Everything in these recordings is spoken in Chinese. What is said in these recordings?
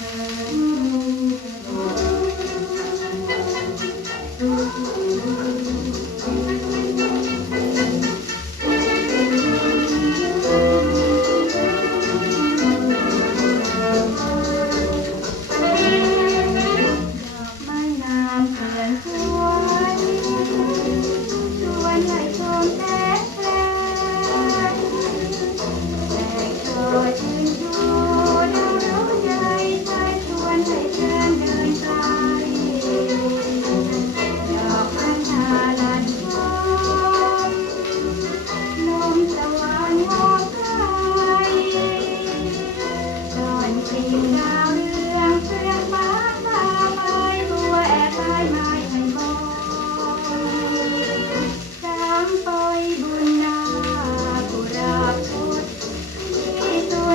Música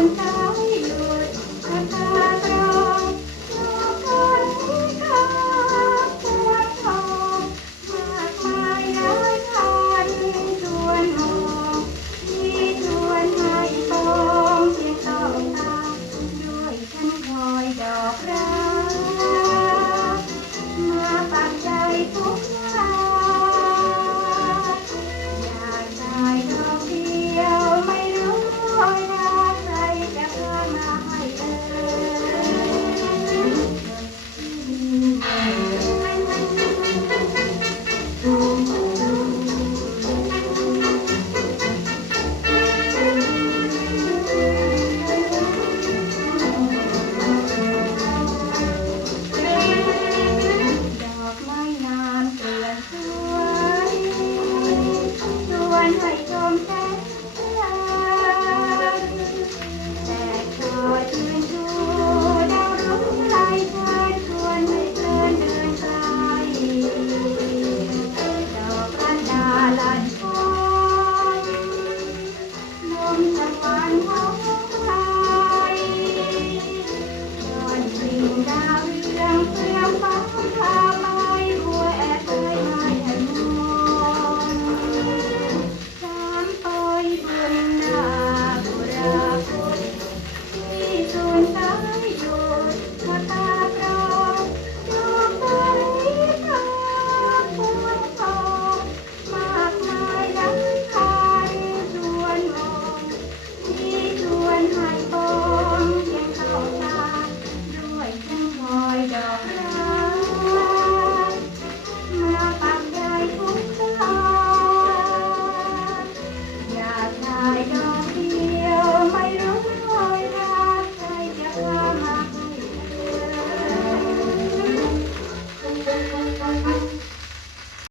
cuenta Thời.